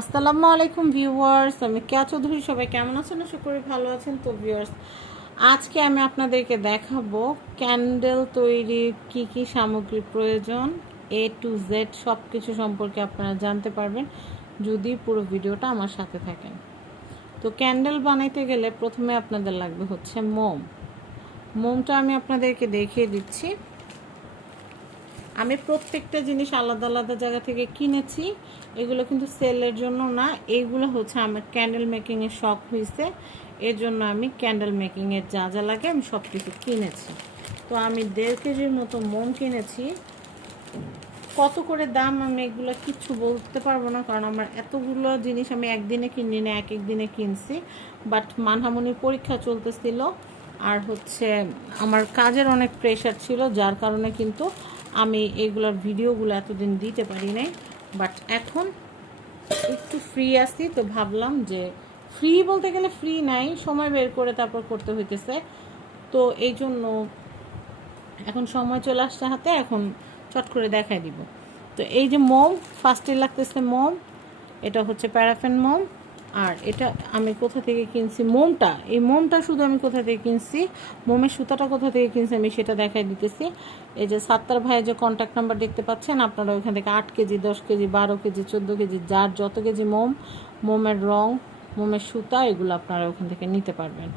আসসালামু আলাইকুম ভিউয়ার্স, আমি কেয়া চৌধুরী, সবাই কেমন আছেন? আশা করি ভালো আছেন। তো ভিউয়ার্স, আজকে আমি আপনাদেরকে দেখাবো ক্যান্ডেল তৈরির কি কি সামগ্রী প্রয়োজন এ টু জেড সব কিছু সম্পর্কে আপনারা জানতে পারবেন, যদি পুরো ভিডিওটা আমার সাথে থাকেন। তো ক্যান্ডেল বানাইতে গেলে প্রথমে আপনাদের লাগবে হচ্ছে মোম। মোমটা আমি আপনাদেরকে দেখিয়ে দিচ্ছি। আমি প্রত্যেকটা জিনিস আলাদা আলাদা জায়গা থেকে কিনেছি। এগুলো কিন্তু সেলের জন্য না এইগুলো হচ্ছে আমার ক্যান্ডেল মেকিংয়ের শখ হয়েছে এর জন্য আমি ক্যান্ডেল মেকিংয়ের যা যা লাগে আমি সব কিছু কিনেছি। তো আমি দেড় কেজির মতো মোম কিনেছি। কত করে দাম আমি এগুলো কিচ্ছু বলতে পারব না, কারণ আমার এতগুলো জিনিস আমি একদিনে কিনি না, এক এক দিনে কিনছি। বাট মানহামনির পরীক্ষা চলতেছিল। আর হচ্ছে আমার কাজের অনেক প্রেশার ছিল, যার কারণে কিন্তু আমি এইগুলোর ভিডিওগুলো এতদিন দিতে পারি নাই বাট এখন একটু ফ্রি আছি, তো ভাবলাম যে ফ্রি বলতে গেলে ফ্রি নাই, সময় বের করে তারপর করতে হইতেছে। তো এই জন্য এখন সময় চলে আসছে হাতে, এখন চট করে দেখাই দিব। তো এই যে মোম ফার্স্টে লাগতেছে মোম, এটা হচ্ছে প্যারাফেন মোম। আর এটা আমি কোথা থেকে কিনছি? মোমটা। এই মোমটা শুধু আমি কোথা থেকে কিনছি? মোমের সুতাটা কোথা থেকে কিনছি আমি সেটা দেখাই দিতেছি। এই যে সাত্তার ভাইয়ের যে কন্ট্যাক্ট নাম্বার দেখতে পাচ্ছেন, আপনারা ওইখান থেকে আট কেজি, দশ কেজি, বারো কেজি, চোদ্দ কেজি, যার যত কেজি মোম, মোমের রং, মোমের সুতা, এগুলো আপনারা ওখান থেকে নিতে পারবেন।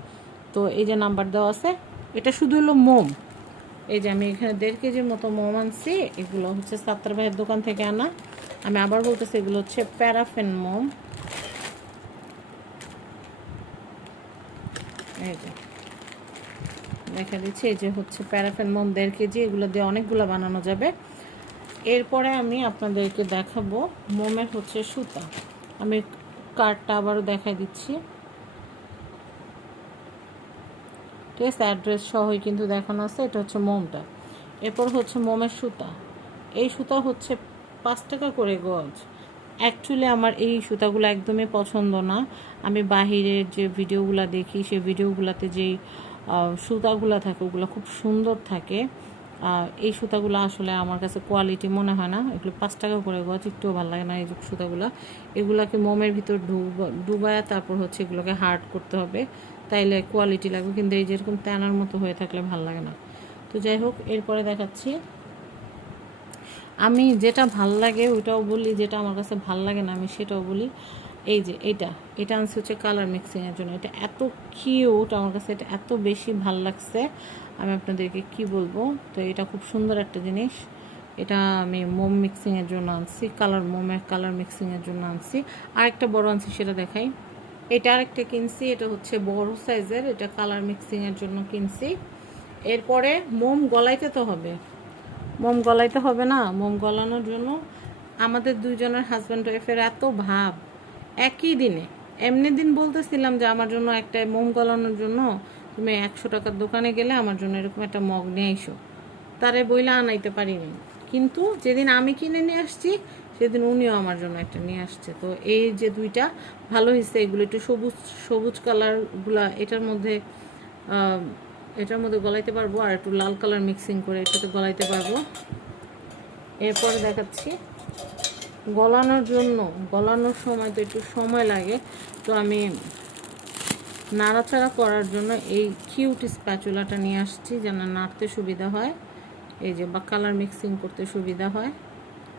তো এই যে নাম্বার দেওয়া আছে, এটা শুধু হলো মোম। এই যে আমি এখানে দেড় কেজির মতো মোম আনছি, এগুলো হচ্ছে সাত্তার ভাইয়ের দোকান থেকে আনা। আমি আবার বলতেছি, এগুলো হচ্ছে প্যারাফেন মোম। এই যে। দেখা দিচ্ছি এই যে হচ্ছে প্যারাফেন মোম দেড় কেজি, এগুলো দিয়ে অনেকগুলো বানানো যাবে। এরপরে আমি আপনাদেরকে দেখাবো মোমের হচ্ছে সুতা। আমি কার্ডটা আবারও দেখাই দিচ্ছি। ঠিক আছে, অ্যাড্রেস সহই কিন্তু দেখানো আছে, এটা হচ্ছে মোমটা। এরপর হচ্ছে মোমের সুতা। এই সুতা হচ্ছে পাঁচ টাকা করে গজ। অ্যাকচুয়ালি আমার এই সুতাগুলো একদমই পছন্দ না। আমি বাহিরের যে ভিডিওগুলো দেখি সেই ভিডিওগুলোতে যেই সুতাগুলো থাকে, ওগুলো খুব সুন্দর থাকে। এই সুতাগুলো আসলে আমার কাছে কোয়ালিটি মনে হয় না। এগুলো পাঁচ টাকা করে গজ, একটুও ভালো লাগে না এই সুতাগুলো। এগুলোকে মোমের ভিতর ডুবা, ডুবায় তারপর হচ্ছে এগুলোকে হার্ড করতে হবে। তাইলে কোয়ালিটি লাগবে, কিন্তু এই যেরকম তেনার মতো হয়ে থাকলে ভালো লাগে না। তো যাই হোক, এরপরে দেখাচ্ছি। আমি যেটা ভালো লাগে, ওইটাও বলি, যেটা আমার কাছে ভালো লাগে না, আমি সেটাও বলি। এই যে এটা এটা আনছি হচ্ছে কালার মিক্সিংয়ের জন্য। এটা এত কিউট আমার কাছে এটা এত বেশি ভালো লাগছে। আমি আপনাদেরকে কি বলব? তো এটা খুব সুন্দর একটা জিনিস। এটা আমি মোম মিক্সিংয়ের জন্য আনছি কালার মোমের কালার মিক্সিংয়ের জন্য আনছি। আরেকটা বড় আনছি, সেটা দেখাই। এটা আরেকটা কিনছি, এটা হচ্ছে বড় সাইজের এটা কালার মিক্সিংয়ের জন্য কিনছি। এরপরে মোম গলাইতে তো হবে। মোম গলাইতে হবে না, মোম গলানোর জন্য আমাদের দুইজনের হাজব্যান্ড ওয়াইফের এত ভাব। একই দিনে। এমনি দিন বলতেছিলাম যে, আমার জন্য একটা মোম গলানোর জন্য তুমি একশো টাকার দোকানে গেলে আমার জন্য এরকম একটা মগ নিয়ে এসো তারে বইলে আনাইতে পারিনি। কিন্তু যেদিন আমি কিনে নিয়ে আসছি, সেদিন উনিও আমার জন্য একটা নিয়ে আসছে। তো এই যে দুইটা ভালো হয়েছে এগুলো একটু সবুজ সবুজ কালারগুলা এটার মধ্যে এটার মধ্যে গলাইতে পারব আর একটু লাল কালার মিক্সিং করে এটাতে গলাইতে পারব। এরপরে দেখাচ্ছি গলানোর জন্য। গলানোর সময় তো একটু সময় লাগে। তো আমি নাড়াচাড়া করার জন্য এই কিউট স্প্যাচুলাটা নিয়ে আসছি যেন নাড়তে সুবিধা হয়। এই যে বা কালার মিক্সিং করতে সুবিধা হয়।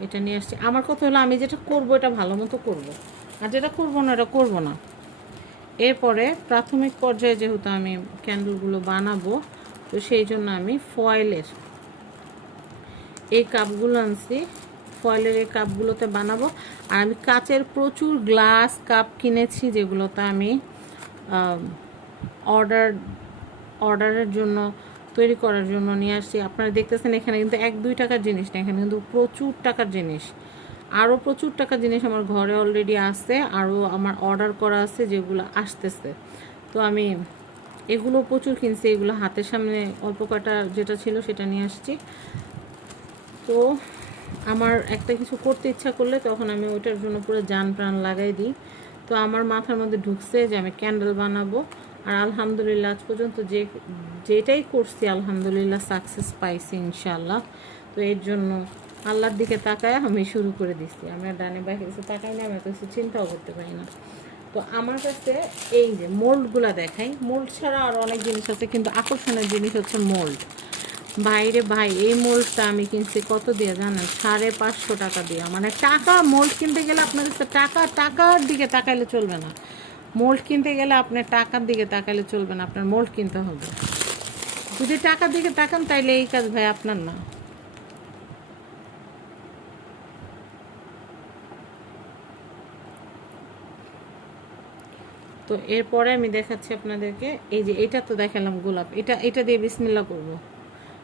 এটা নিয়ে আসছি। আমার কথা হলো আমি যেটা করব এটা ভালো মতো করব। আর যেটা করব না এটা করব না। এরপরে প্রাথমিক পর্যায়ে যেহেতু আমি ক্যান্ডেলগুলো বানাবো, তো সেই জন্য আমি ফয়েলের এই কাপগুলো আনছি। ফয়েলের এই কাপগুলোতে বানাবো। আর আমি কাচের প্রচুর গ্লাস কাপ কিনেছি, যেগুলোতে আমি অর্ডার, অর্ডারের জন্য, তৈরি করার জন্য নিয়ে আসছি। আপনারা দেখতেছেন এখানে কিন্তু এক দুই টাকার জিনিস না, এখানে কিন্তু প্রচুর টাকার জিনিস। আরও প্রচুর টাকা জিনিস আমার ঘরে অলরেডি আছে আরও আমার অর্ডার করা আছে যেগুলো আসতেছে। তো আমি এগুলো প্রচুর কিনছি, এগুলো হাতের সামনে অল্প কাটা যেটা ছিল সেটা নিয়ে আসছি। তো আমার একটা কিছু করতে ইচ্ছা করলে তখন আমি ওইটার জন্য পুরো যান প্রাণ লাগাই দিই। তো আমার মাথার মধ্যে ঢুকছে যে আমি ক্যান্ডেল বানাবো। আর আলহামদুলিল্লাহ আজ পর্যন্ত যে, যেটাই করছি, আলহামদুলিল্লাহ সাকসেস পাইছি ইনশাল্লাহ তো এর জন্য আল্লাহর দিকে তাকায় আমি শুরু করে দিচ্ছি আমরা ডানে বাইরে কিছু তাকাই না আমি কিছু চিন্তাও করতে পারি না। তো আমার কাছে এই যে মোল্ডগুলো দেখাই, মোল্ড ছাড়া আর অনেক জিনিস আছে, কিন্তু আকর্ষণের জিনিস হচ্ছে মোল্ড। বাইরে ভাই, এই মোল্ডটা আমি কিনছি কত দিয়ে জানেন? সাড়ে পাঁচশো টাকা দিয়ে। মানে টাকা, মোল্ড কিনতে গেলে আপনার কাছে টাকা, টাকার দিকে তাকাইলে চলবে না। মোল্ড কিনতে গেলে আপনার টাকার দিকে তাকাইলে চলবে না, আপনার মোল্ড কিনতে হবে। যদি টাকার দিকে তাকান, তাইলে এই কাজ ভাই আপনার না। তো এরপরে আমি দেখাচ্ছি আপনাদেরকে, এই যে এটা তো দেখালাম গোলাপ, এটা এটা দিয়ে বিসমিল্লা করব।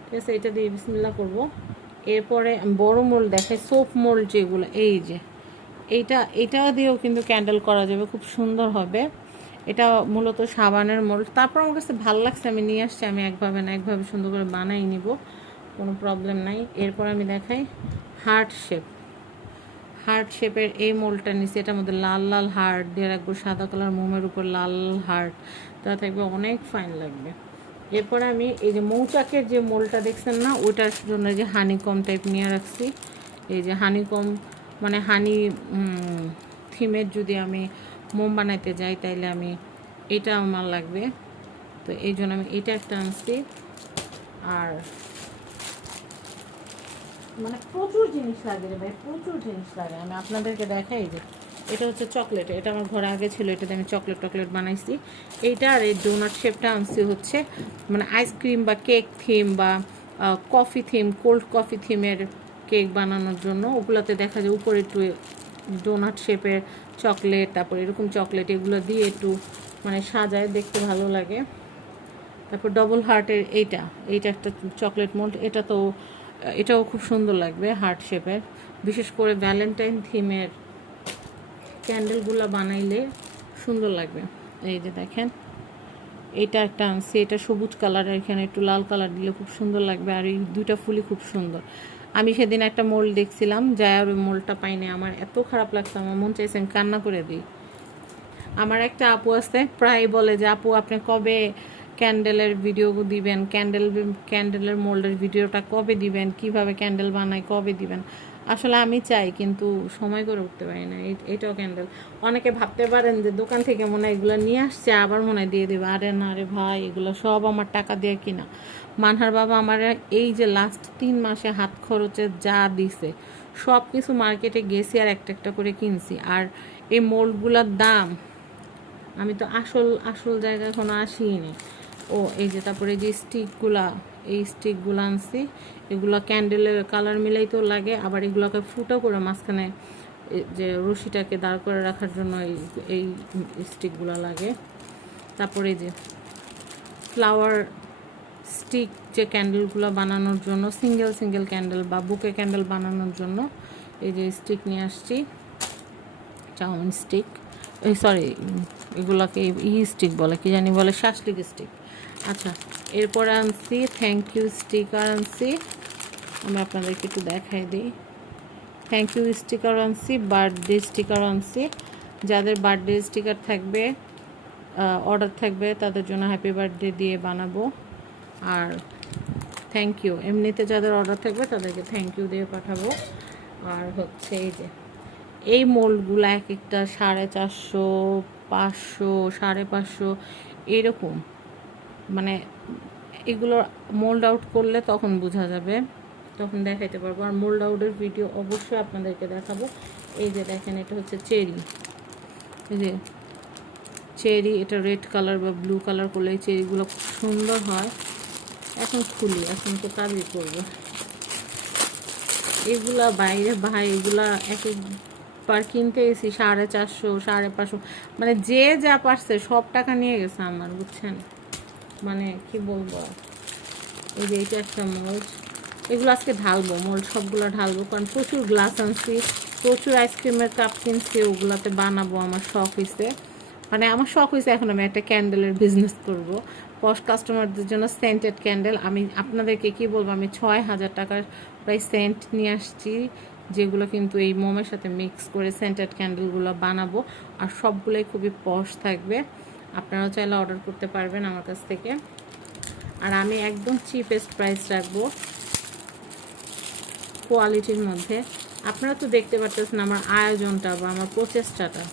ঠিক আছে, এটা দিয়ে বিসমিল্লা করব। এরপরে বড় মোল দেখাই, সোপ মোল যেগুলো, এই যে, এইটা, এটা দিয়েও কিন্তু ক্যান্ডেল করা যাবে, খুব সুন্দর হবে। এটা মূলত সাবানের মোল্ড। তারপর আমার কাছে ভালো লাগছে, আমি নিয়ে আসছি, আমি একভাবে না, একভাবে সুন্দর করে বানাই নিব, কোনো প্রবলেম নাই। এরপর আমি দেখাই হার্ট শেপ। হার্ট শেপের এই মোলটা নিচে এটার মধ্যে লাল লাল হার্ট, দিয়ে রাখব সাদা কালার মোমের উপর লাল হার্ট, তা থাকবে অনেক ফাইন লাগবে। এরপরে আমি এই যে মৌচাকের যে মোলটা দেখছেন না, ওইটার জন্য যে হানিকম টাইপ নিয়ে রাখছি। এই যে হানিকম মানে হানি থিমের যদি আমি মোম বানাইতে যাই, তাইলে আমি এটা আমার লাগবে। তো এই জন্য আমি এটা একটা আনছি। আর মানে প্রচুর জিনিস লাগে রে ভাই, প্রচুর জিনিস লাগে। আমি আপনাদেরকে দেখাই যে, এটা হচ্ছে চকলেট এটা আমার ঘরে আগে ছিল, এটাতে আমি চকলেট টকলেট বানাইছি। এইটা আর এই ডোনাট শেপটা আনছি হচ্ছে মানে আইসক্রিম বা কেক থিম বা কফি থিম কোল্ড কফি থিমের কেক বানানোর জন্য। ওগুলোতে দেখা যায় উপরে একটু ডোনাট শেপের চকলেট তারপর এরকম চকলেট এগুলো দিয়ে একটু মানে সাজায়, দেখতে ভালো লাগে। তারপর ডবল হার্টের এইটা এইটা একটা চকলেট মোল্ড এটা তো এটাও খুব সুন্দর লাগবে হার্ট শেপের বিশেষ করে ভ্যালেন্টাইন থিমের ক্যান্ডেলগুলো বানাইলে সুন্দর লাগবে। এই যে দেখেন, এটা একটা আনছি, এটা সবুজ কালার এখানে একটু লাল কালার দিলে খুব সুন্দর লাগবে, আর এই দুইটা ফুলই খুব সুন্দর। আমি সেদিন একটা মোল দেখছিলাম যাই আর ওই মোল্ডটা পাইনি আমার এত খারাপ লাগছে, আমার মন চাইছে আমি কান্না করে দিই। আমার একটা আপু আছে, প্রায় বলে যে, আপু, আপনি কবে ক্যান্ডেলের ভিডিও দিবেন ক্যান্ডেল ক্যান্ডেলের মোল্ডের ভিডিওটা কবে দিবেন, কীভাবে ক্যান্ডেল বানায়, কবে দিবেন? আসলে আমি চাই, কিন্তু সময় করে উঠতে পারি না এটাও ক্যান্ডেল অনেকে ভাবতে পারেন যে দোকান থেকে মনে হয় এগুলো নিয়ে আসছে, আবার মনে হয় দিয়ে দেবে। আরে না রে ভাই, এগুলো সব আমার টাকা দিয়ে কিনা। মানহার বাবা আমার এই যে লাস্ট তিন মাসে হাত খরচে যা দিছে সব কিছু মার্কেটে গেছি আর একটা একটা করে কিনছি। আর এই মোল্ডগুলোর দাম, আমি তো আসল আসল জায়গায় এখনও আসিনি ও, এই যে তারপরে যে স্টিকগুলা এই স্টিকগুলো আনছি, এগুলো ক্যান্ডেলের কালার মিলাইতেও লাগে, আবার এগুলোকে ফুটো করে মাঝখানে যে রশিটাকে দাঁড় করে রাখার জন্য এই এই স্টিকগুলো লাগে। তারপরে যে ফ্লাওয়ার স্টিক যে ক্যান্ডেলগুলো বানানোর জন্য সিঙ্গেল সিঙ্গেল ক্যান্ডেল বা বুকে ক্যান্ডেল বানানোর জন্য এই যে স্টিক নিয়ে আসছি, চাউমিন স্টিক এই সরি এগুলোকে ই স্টিক বলে, কি জানি বলে, শাসলিক স্টিক আচ্ছা এরপর আনছি থ্যাংক ইউ স্টিকার আনছি। আমি আপনাদেরকে একটু দেখাই দিই। থ্যাংক ইউ স্টিকার আনছি বার্থডে স্টিকার আনছি। যাদের বার্থডে স্টিকার থাকবে অর্ডার থাকবে, তাদের জন্য হ্যাপি বার্থডে দিয়ে বানাবো। আর থ্যাংক ইউ এমনিতে যাদের অর্ডার থাকবে, তাদেরকে থ্যাংক ইউ দিয়ে পাঠাবো। আর হচ্ছে এই যে, এই মোল্ডগুলো এক একটা সাড়ে চারশো, পাঁচশো, সাড়ে পাঁচশো, এরকম। মানে এগুলো মোল্ড আউট করলে তখন বোঝা যাবে। তখন দেখাইতে পারব। আর মোল্ড আউটের ভিডিও অবশ্যই আপনাদেরকে দেখাবো। এই যে দেখেন, এটা হচ্ছে চেরি। এই যে চেরি, এটা রেড কালার বা ব্লু কালার করলে এই চেরিগুলো খুব সুন্দর হয়। এখন খুলি, এখন তো কাজই করব। এগুলা বাইরে, ভাই, এগুলা এক একবার কিনতে গেছি সাড়ে চারশো, সাড়ে পাঁচশো। মানে যে যা পারছে, সব টাকা নিয়ে গেছে আমার, বুঝছেন? মানে কি বলব? এই যে এটা একটা মোল্ড এগুলো আজকে ঢালবো মোল্ড সবগুলো ঢালবো, কারণ প্রচুর গ্লাস আনছি। প্রচুর আইসক্রিমের কাপ কিনছি, ওগুলাতে বানাবো আমার শখ হয়েছে মানে আমার শখ হয়েছে এখন আমি একটা ক্যান্ডেলের বিজনেস করব। পশ কাস্টমারদের জন্য সেন্টেড ক্যান্ডেল আমি আপনাদেরকে কি বলব, আমি ছয় হাজার টাকার প্রায় সেন্ট নিয়ে আসছি, যেগুলো কিন্তু এই মোমের সাথে মিক্স করে সেন্টেড ক্যান্ডেলগুলো বানাবো। আর সবগুলোই খুবই পশ থাকবে। আপনারাও চাইলে অর্ডার করতে পারবেন আমার কাছ থেকে। আর আমি একদম চিপেস্ট প্রাইস রাখব কোয়ালিটির মধ্যে। আপনারা তো দেখতে পারতেছেন আমার আয়োজনটা বা আমার প্রচেষ্টাটা।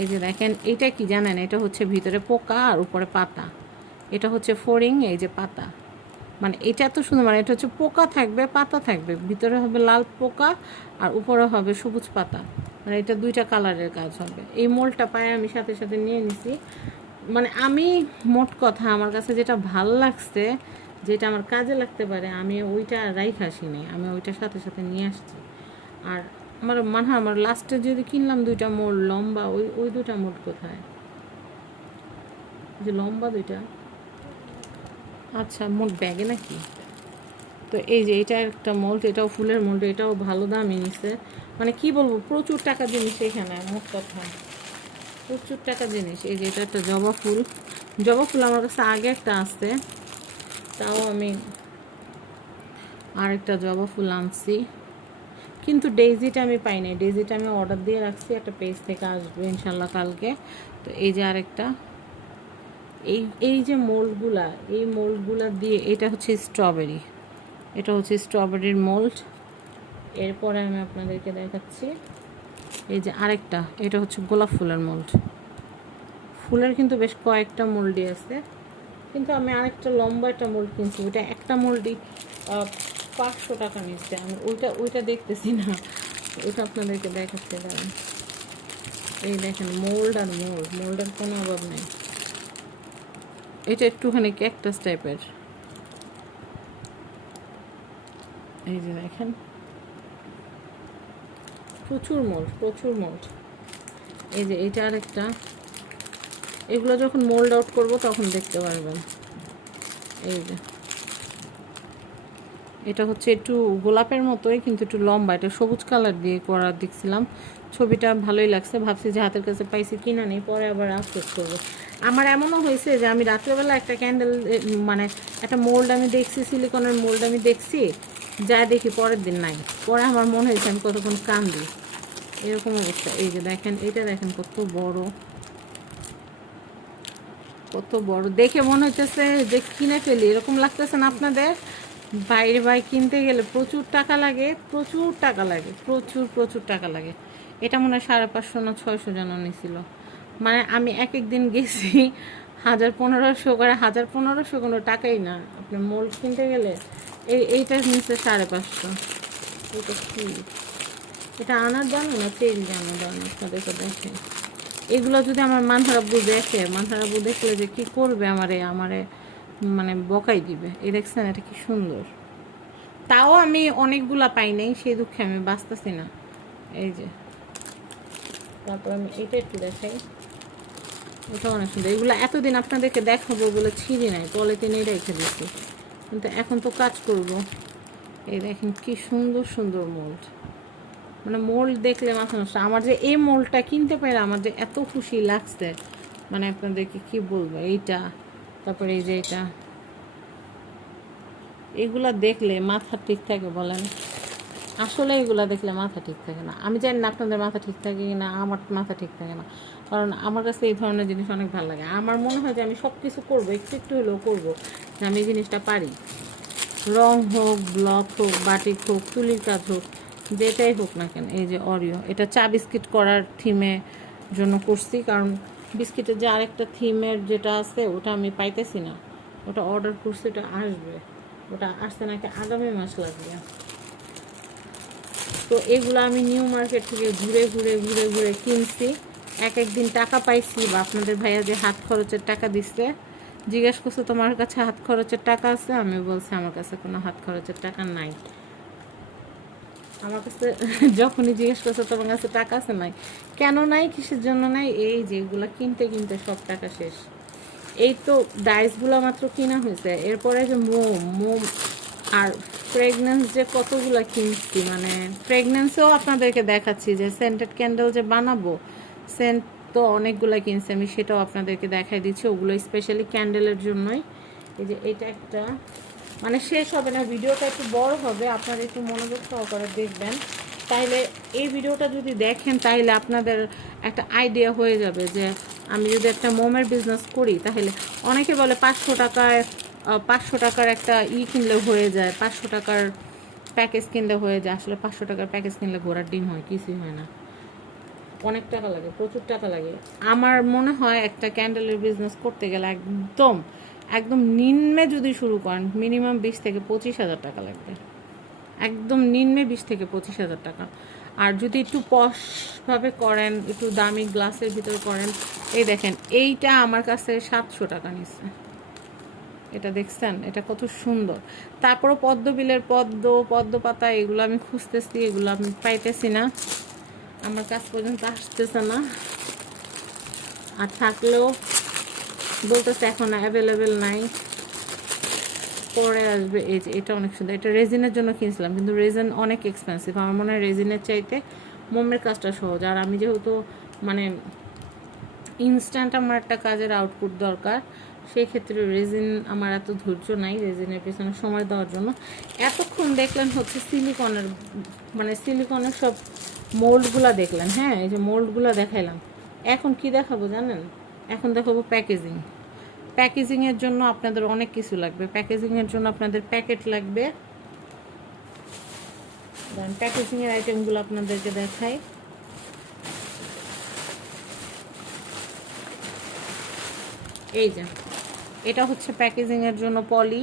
এই যে দেখেন, এটা কি জানেন? এটা হচ্ছে ভিতরে পোকা আর উপরে পাতা। এটা হচ্ছে ফোরিং, এই যে পাতা। মানে এটা এত সুন্দর মানে এটা হচ্ছে পোকা থাকবে, পাতা থাকবে। ভিতরে হবে লাল পোকা আর উপরে হবে সবুজ পাতা। মানে এটা দুইটা কালারের কাজ হবে। এই মোলটা পায়ে আমি সাথে সাথে নিয়ে নিছি। মানে আমি মোট কথা, আমার কাছে যেটা ভালো লাগছে, যেটা আমার কাজে লাগতে পারে, আমি ওইটা রাইখ আসি নাই আমি ওইটার সাথে সাথে নিয়ে আসছি। আর আমার মনে আমার লাস্টে যদি কিনলাম দুইটা মোড় লম্বা, ওই ওই দুইটা মোড় কোথায়? যে লম্বা দুইটা। আচ্ছা মোট ব্যাগে নাকি? তো এই যে এটা একটা মোল্ড, এটাও ফুলের মোল্ড, এটাও ভালো দামই নিছে। মানে কি বলব, প্রচুর টাকা জিনিস এখানে, মোট কথা। প্রচুর টাকা জিনিস। এই যে এটা একটা জবা ফুল। জবা ফুল আমার কাছে আগে একটা আছে, তাও আমি আরেকটা জবা ফুল আনছি। কিন্তু ডেইজিটা আমি পাই নাই ডেইজিটা আমি অর্ডার দিয়ে রাখছি, একটা পেজ থেকে আসবে ইনশাল্লাহ কালকে। তো এই যে আরেকটা। এই এই যে মোল্ডগুলা এই মোল্ডগুলা দিয়ে, এটা হচ্ছে স্ট্রবেরি এটা হচ্ছে স্ট্রবেরির মোল্ড এরপরে আমি আপনাদেরকে দেখাচ্ছি। এই যে আরেকটা, এটা হচ্ছে গোলাপ ফুলের মোল্ড ফুলের কিন্তু বেশ কয়েকটা মোল্ডই আছে। কিন্তু আমি আরেকটা লম্বা একটা মোল্ড কিনছি। ওইটা একটা মোল্ডই পাঁচশো টাকা নিচ্ছে। আমি ওইটা ওইটা দেখতেছি না। ওইটা আপনাদেরকে দেখাচ্ছি, দাঁড়ান। এই দেখেন মোল্ড আর মোল্ড মোল্ডের কোনো অভাব নেই। এটা একটুখানি ক্যাকটাস টাইপের এই যে দেখেন। প্রচুর মোল্ড প্রচুর মোল্ড। এই যে এটা আর একটা এগুলো যখন মোল্ড আউট করব তখন দেখতে পারবেন। এই যে। এটা হচ্ছে একটু গোলাপের মতোই, কিন্তু একটু লম্বা। এটা সবুজ কালার দিয়ে করা দেখছিলাম। ছবিটা ভালোই লাগছে। ভাবছি যে হাতের কাছে পাইছি কিনা নেই, পরে আবার আফসোস করব। আমার এমনও হয়েছে যে আমি রাত্রেবেলা একটা ক্যান্ডেল মানে একটা মোল্ড আমি দেখছি সিলিকনের মোল্ড আমি দেখছি, যা দেখি পরের দিন নাই। পরে আমার মনে হয়েছে আমি কতক্ষণ কান্দি। এরকম অবস্থা। এই যে দেখেন এটা দেখেন কত বড়। কত বড়। দেখে মনে হচ্ছে যে কিনে ফেলি, এরকম লাগতেছে না আপনাদের? বাইরে বাই কিনতে গেলে প্রচুর টাকা লাগে, প্রচুর টাকা লাগে, প্রচুর প্রচুর টাকা লাগে। এটা মনে হয় সাড়ে পাঁচশো না ছয়শো জন নিছিল। মানে আমি এক এক দিন গেছি, হাজার পনেরোশো করে, হাজার পনেরোশো কোনো টাকাই না। আপনি মোল কিনতে গেলে, এই এইটা নিচ্ছে সাড়ে পাঁচশো। এটা কি? এটা আনার দামে না চেরি জানো দাম আপনাদেরকে দেখে। এগুলো যদি আমার মানহারাব্বু দেখে মানহারাব্বু দেখলে যে কি করবে আমারে আমারে মানে বকাই দিবে। এই দেখছেন এটা কি সুন্দর। তাও আমি অনেকগুলা পাই নাই, সেই দুঃখে আমি বাঁচতেছি না। এই যে, তারপর আমি এটা একটু দেখাই। এটা অনেক সুন্দর। এগুলো এতদিন আপনাদেরকে দেখাবো বলে ছিঁড়ি নাই পলিথিনেই রেখে দিচ্ছি কিন্তু এখন তো কাজ করব। এই দেখেন কি সুন্দর সুন্দর মোল্ড মানে মোল্ড দেখলে মাথা নষ্ট। আমার যে এই মোল্ডটা কিনতে পারে আমার যে এত খুশি লাগছে। মানে আপনাদেরকে কি বলব? এইটা, তারপরে এই যে এটা। এগুলা দেখলে মাথা ঠিক থাকে বলেন। আসলে এগুলা দেখলে মাথা ঠিক থাকে না। আমি জানি না আপনাদের মাথা ঠিক থাকে কি না আমার মাথা ঠিক থাকে না। কারণ আমার কাছে এই ধরনের জিনিস অনেক ভালো লাগে। আমার মনে হয় যে আমি সব কিছু করব, একটু একটু হলেও করব, যে আমি এই জিনিসটা পারি। রং হোক ব্লক হোক, বাটিক হোক তুলির কাজ হোক যেটাই হোক না কেন, এই যে অরিও এটা চা বিস্কিট করার থিমে জন্য করছি, কারণ বিস্কিটের যে আরেকটা থিমের যেটা আছে, ওটা আমি পাইতেছি না। ওটা অর্ডার করছি, ওটা আসবে। ওটা আসতে নাকি আগামী মাস লাগবে। তো এগুলো আমি নিউ মার্কেট থেকে ঘুরে ঘুরে ঘুরে ঘুরে কিনছি। এক একদিন টাকা পাইছি, বা আপনাদের ভাইয়া যে হাত খরচের টাকা দিচ্ছে জিজ্ঞেস করছে, তোমার কাছে হাত খরচের টাকা আছে? আমি বলছি, আমার কাছে কোনো হাত খরচের টাকা নাই। আমার কাছে যখনই জিজ্ঞেস করছে, তোমার কাছে টাকা আছে নাই? কেন নাই? কিসের জন্য নাই? এই যে এগুলো কিনতে কিনতে সব টাকা শেষ। এই তো ডাইসগুলো মাত্র কিনা হয়েছে। এরপরে যে মোম মোম আর ফ্রেগনেন্স যে কতগুলো কিনছি মানে ফ্রেগনেন্সও আপনাদেরকে দেখাচ্ছি যে সেন্টেড ক্যান্ডেল যে বানাবো সেন্ট তো অনেকগুলো কিনছি আমি, সেটাও আপনাদেরকে দেখাই দিচ্ছি। ওগুলো স্পেশালি ক্যান্ডেলের জন্যই। এই যে এটা একটা মানে শেষ হবে না, ভিডিওটা একটু বড় হবে, আপনারা একটু মনোযোগ সহকারে দেখবেন। তাইলে এই ভিডিওটা যদি দেখেন তাহলে আপনাদের একটা আইডিয়া হয়ে যাবে যে আমি যদি একটা মোমের বিজনেস করি, তাহলে অনেকে বলে পাঁচশো টাকায় পাঁচশো টাকার একটা ই কিনলে হয়ে যায়, পাঁচশো টাকার প্যাকেজ কিনলে হয়ে যায়। আসলে পাঁচশো টাকার প্যাকেজ কিনলে ঘোড়ার ডিম হয়, কিছুই হয় না। অনেক টাকা লাগে, প্রচুর টাকা লাগে। আমার মনে হয় একটা ক্যান্ডেলের বিজনেস করতে গেলে একদম একদম নিম্নে যদি শুরু করেন মিনিমাম বিশ থেকে পঁচিশ হাজার টাকা লাগবে। একদম নিম্নে বিশ থেকে পঁচিশ হাজার টাকা। আর যদি একটু পশভাবে করেন, একটু দামি গ্লাসের ভিতরে করেন, এই দেখেন, এইটা আমার কাছ সাতশো টাকা নিচ্ছে। এটা দেখছেন? এটা কত সুন্দর। তারপরও পদ্মবিলের পদ্ম পদ্ম পাতা, এগুলো আমি খুঁজতেছি, এগুলো আমি পাইতেছি না। আমার কাছ পর্যন্ত আসতেছে না। আর থাকলেও বলতেছে এখন অ্যাভেলেবেল নাই। পরে আসবে, এই যে এটা অনেক সুন্দর। এটা রেজিনের জন্য কিনছিলাম, কিন্তু রেজিন অনেক এক্সপেন্সিভ আমার মনে হয় রেজিনের চাইতে মোমের কাজটা সহজ। আর আমি যেহেতু মানে ইনস্ট্যান্ট আমার একটা কাজের আউটপুট দরকার সেই ক্ষেত্রে রেজিন আমার এত ধৈর্য নাই রেজিনের পেছনে সময় দেওয়ার জন্য। এতক্ষণ দেখলেন হচ্ছে সিলিকনের মানে সিলিকনের সব মোল্ডগুলো দেখলেন। হ্যাঁ এই যে মোল্ডগুলো দেখাইলাম। এখন কি দেখাবো জানেন? এখন দেখাবো প্যাকেজিং প্যাকেজিংয়ের জন্য আপনাদের অনেক কিছু লাগবে। প্যাকেজিংয়ের জন্য আপনাদের প্যাকেট লাগবে। প্যাকেজিংয়ের আইটেমগুলো আপনাদেরকে দেখাই। এই যে, এটা হচ্ছে প্যাকেজিংয়ের জন্য পলি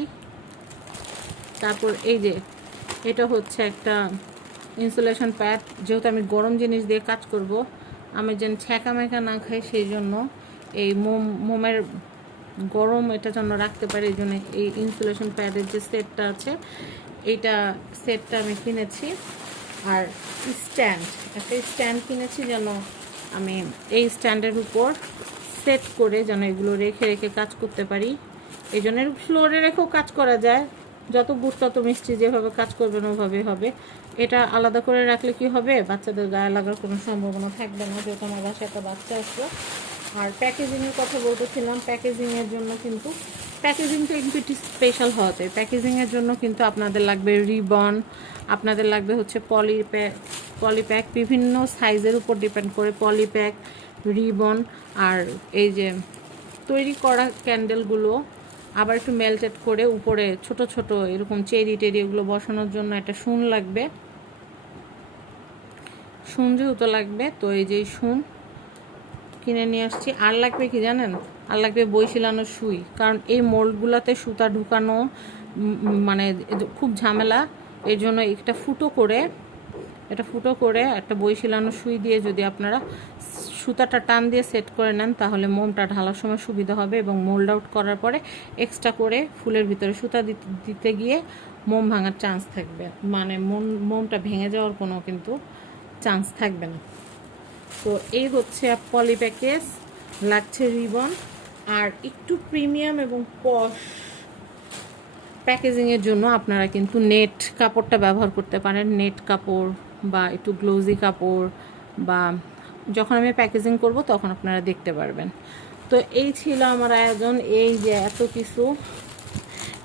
তারপর এই যে, এটা হচ্ছে একটা ইনসুলেশন প্যাড যেহেতু আমি গরম জিনিস দিয়ে কাজ করব, আমি যেন ছ্যাঁকা ম্যাঁকা না খাই, সেই জন্য এই মোম, মোমের গরম এটা যেন রাখতে পারি, এই জন্য এই ইনসুলেশন প্যাডের যে সেটটা আছে, এইটা সেটটা আমি কিনেছি। আর স্ট্যান্ড একটা স্ট্যান্ড কিনেছি যেন আমি এই স্ট্যান্ডের উপর সেট করে যেন এগুলো রেখে রেখে কাজ করতে পারি। এই জন্য ফ্লোরে রেখেও কাজ করা যায়। যত গুড়, তত মিষ্টি, যেভাবে কাজ করবেন, ওভাবে হবে। এটা আলাদা করে রাখলে কি হবে? বাচ্চাদের গায়ে লাগার কোনো সম্ভাবনা থাকবে না, যেহেতু আমার বাসায় একটা বাচ্চা আসলো আর প্যাকেজিংয়ের কথা বলতেছিলাম প্যাকেজিংয়ের জন্য কিন্তু প্যাকেজিংটা কিন্তু একটু স্পেশাল হওয়াতে প্যাকেজিংয়ের জন্য কিন্তু আপনাদের লাগবে রিবন, আপনাদের লাগবে হচ্ছে পলি প্যাক পলিপ্যাক বিভিন্ন সাইজের উপর ডিপেন্ড করে পলিপ্যাক রিবন, আর এই যে তৈরি করা ক্যান্ডেলগুলো আবার একটু মেল্টেড করে উপরে ছোট ছোট এরকম চেরি টেরি এগুলো বসানোর জন্য একটা শুন লাগবে। শুন যেহেতু লাগবে, তো এই যে শুন কিনে নিয়ে আসছি। আর লাগবে কি জানেন? আর লাগবে বই শিলানো সুই। কারণ এই মোল্ডগুলোতে সুতা ঢুকানো মানে খুব ঝামেলা। এই জন্য একটা ফুটো করে এটা ফুটো করে একটা বই শিলানো সুই দিয়ে যদি আপনারা সুতাটা টান দিয়ে সেট করে নেন, তাহলে মোমটা ঢালার সময় সুবিধা হবে এবং মোল্ড আউট করার পরে এক্সট্রা করে ফুলের ভিতরে সুতা দিতে গিয়ে মোম ভাঙার চান্স থাকবে। মানে মোম, মোমটা ভেঙে যাওয়ার কোনো কিন্তু চান্স থাকবে না। তো এই হচ্ছে পলি প্যাকেজ, লাগছে রিবন, আর একটু প্রিমিয়াম এবং পশ প্যাকেজিংয়ের জন্য আপনারা কিন্তু নেট কাপড়টা ব্যবহার করতে পারেন। নেট কাপড় বা একটু গ্লোজি কাপড় বা যখন আমি প্যাকেজিং করব তখন আপনারা দেখতে পারবেন। তো এই ছিল আমার আয়োজন, এই যে এত কিছু।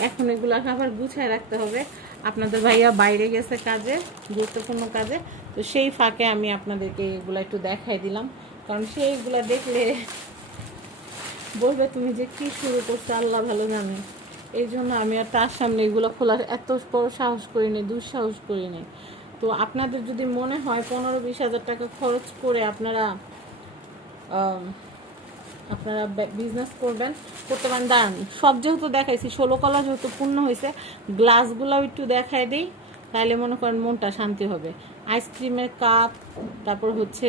এখন এগুলোকে আবার গুছায় রাখতে হবে। আপনাদের ভাইয়া বাইরে গেছে কাজে, গুরুত্বপূর্ণ কাজে। তো সেই ফাঁকে আমি আপনাদেরকে এগুলো একটু দেখাই দিলাম। কারণ সেইগুলো দেখলে বলবে তুমি যে কি শুরু করছ, আল্লাহ ভালো জানে। এই জন্য আমি আর তার সামনে এগুলো খোলার এত বড় সাহস করিনি দুঃসাহস করি করিনি তো আপনাদের যদি মনে হয় পনেরো বিশ হাজার টাকা খরচ করে আপনারা আপনারা বিজনেস করবেন, করতে পারেন। দাঁড়ান, সব যেহেতু দেখাইছি, ষোলো কলা যেহেতু পূর্ণ হয়েছে গ্লাসগুলোও একটু দেখাই দিই। তাহলে মনে করেন মনটা শান্তি হবে। আইসক্রিমের কাপ তারপর হচ্ছে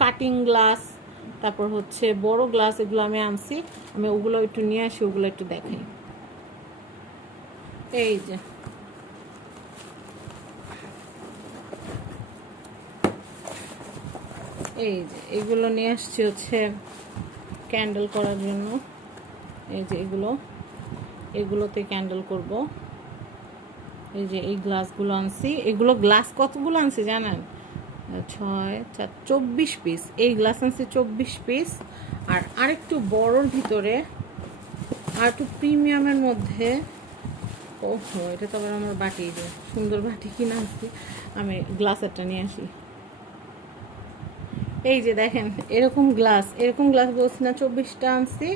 কাটিং গ্লাস তারপর হচ্ছে বড় গ্লাস এগুলো আমি আনছি। আমি ওগুলো একটু নিয়ে আসি, ওগুলো একটু দেখাই। এই যে। এই যে, এগুলো নিয়ে আসছি হচ্ছে ক্যান্ডেল করার জন্য। এই যে এগুলো, এগুলোতে ক্যান্ডেল করব। এই যে এই গ্লাসগুলো আনছি। এগুলো গ্লাস কতগুলো আনছি জানেন? ছয়, চার, চব্বিশ পিস এই গ্লাস আনছি চব্বিশ পিস আর আরেকটু বড়োর ভিতরে, আর একটু প্রিমিয়ামের মধ্যে ও এটা তো আবার আমার বাটি সুন্দর বাটি কিনে আনছি। আমি গ্লাসেরটা নিয়ে আসি। এই যে দেখেন, এরকম গ্লাস এরকম গ্লাস বলছি না, চব্বিশটা আনছি।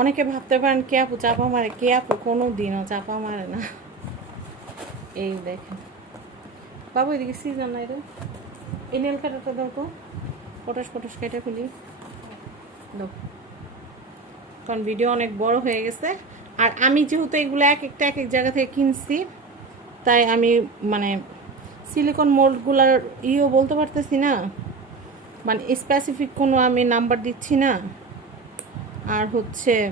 অনেকে ভাবতে পারেন, কে আপু, চাপা মারে? কে আপু, কোনো দিনও চাপা মারে না। এই দেখেন। বাবু, এদিকে সিজন নাই রে। এই নেল কাটাটা দাও তো। পটাশ পটাশ কেটে খুলি। দাও। কারণ ভিডিও অনেক বড় হয়ে গেছে। আর আমি যেহেতু এগুলো এক একটা এক এক জায়গা থেকে কিনছি, তাই আমি মানে সিলিকন মোল্ডগুলার ইও বলতে পারতেছি না। মানে স্পেসিফিক কোনো আমি নাম্বার দিচ্ছি না। আর হচ্ছে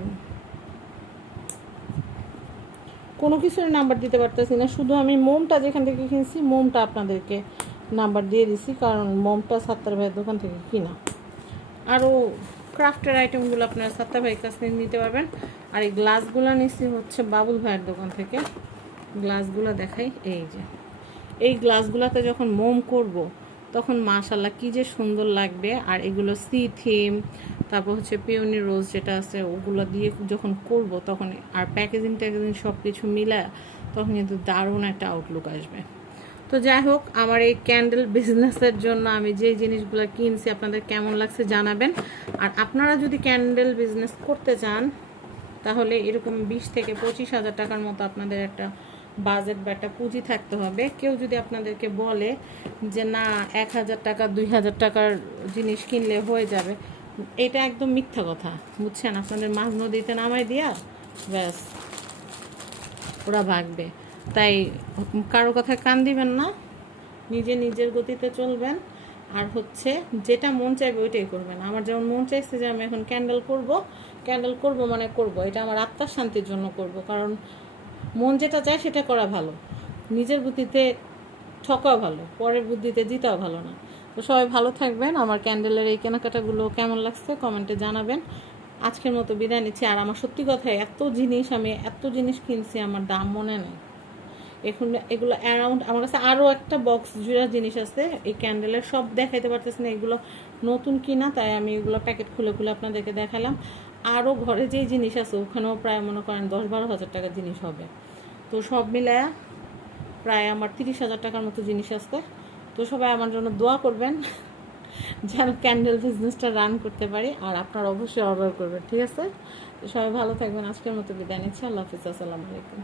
কোনো কিছুর নাম্বার দিতে পারতেছি না। শুধু আমি মোমটা যেখান থেকে কিনছি, মোমটা আপনাদেরকে নাম্বার দিয়ে দিছি, কারণ মোমটা সাত্তার ভাইয়ের দোকান থেকে কিনা। আরও ক্রাফটের আইটেমগুলো আপনারা সাত্তার ভাইয়ের কাছ থেকে নিতে পারবেন। আর এই গ্লাসগুলো নিচ্ছি হচ্ছে বাবুল ভাইয়ের দোকান থেকে। গ্লাসগুলো দেখাই, এই যে। এই গ্লাসগুলোতে যখন মোম করব, তখন মাশাল্লাহ কি যে সুন্দর লাগবে। আর এগুলো সি থিম তারপর হচ্ছে পিওনি রোজ যেটা আছে, ওগুলো দিয়ে যখন করব, তখন আর প্যাকেজিং ট্যাকেজিং সব কিছু মিলা তখন কিন্তু দারুণ একটা আউটলুক আসবে। তো যাই হোক, আমার এই ক্যান্ডেল বিজনেসের জন্য আমি যে জিনিসগুলো কিনছি, আপনাদের কেমন লাগছে জানাবেন। আর আপনারা যদি ক্যান্ডেল বিজনেস করতে চান, তাহলে এরকম বিশ থেকে পঁচিশ হাজার টাকার মতো আপনাদের একটা বাজেট বা একটা পুঁজি থাকতে হবে। কেউ যদি আপনাদেরকে বলে যে, না, এক হাজার টাকা, দুই হাজার টাকার জিনিস কিনলে হয়ে যাবে। এটা একদম মিথ্যা কথা, বুঝছেন? আপনাদের মাঝ নদীতে নামাই দিয়া ব্যাস, ওরা ভাগবে। তাই কারও কথায় কান দিবেন না, নিজে নিজের গতিতে চলবেন। আর হচ্ছে, যেটা মন চাইবে ওইটাই করবেন। আমার যেমন মন চাইছে যে আমি এখন ক্যান্ডেল করব ক্যান্ডেল করব মানে করব। এটা আমার আত্মার শান্তির জন্য করব, কারণ মন যেটা চায় সেটা করা ভালো। নিজের বুদ্ধিতে ঠকাও ভালো, পরের বুদ্ধিতে জিতাও ভালো না। তো সবাই ভালো থাকবেন। আমার ক্যান্ডেলের এই কেনাকাটাগুলো কেমন লাগছে কমেন্টে জানাবেন। আজকের মতো বিদায় নিচ্ছি। আর আমার সত্যি কথা, এত জিনিস আমি, এত জিনিস কিনছি, আমার দাম মনে নেই। এখন এগুলো অ্যারাউন্ড আমার কাছে আরও একটা বক্স জুড়া জিনিস আছে। এই ক্যান্ডেলের সব দেখাইতে পারতেছি না, এগুলো নতুন কিনা, তাই আমি এগুলো প্যাকেট খুলে খুলে আপনাদেরকে দেখালাম। আরও ঘরে যেই জিনিস আছে, ওখানেও প্রায় মনে করেন দশ বারো হাজার টাকার জিনিস হবে। তো সব মিলায়া প্রায় আমার তিরিশ হাজার টাকার মতো জিনিস আসতে তো সবাই আমার জন্য দোয়া করবেন যেন ক্যান্ডেল বিজনেসটা রান করতে পারি আর আপনারা অবশ্যই অর্ডার করবেন, ঠিক আছে? সবাই ভালো থাকবেন, আজকের মতো বিদায় নিচ্ছি, আল্লাহ হাফিজ, আসসালামু আলাইকুম।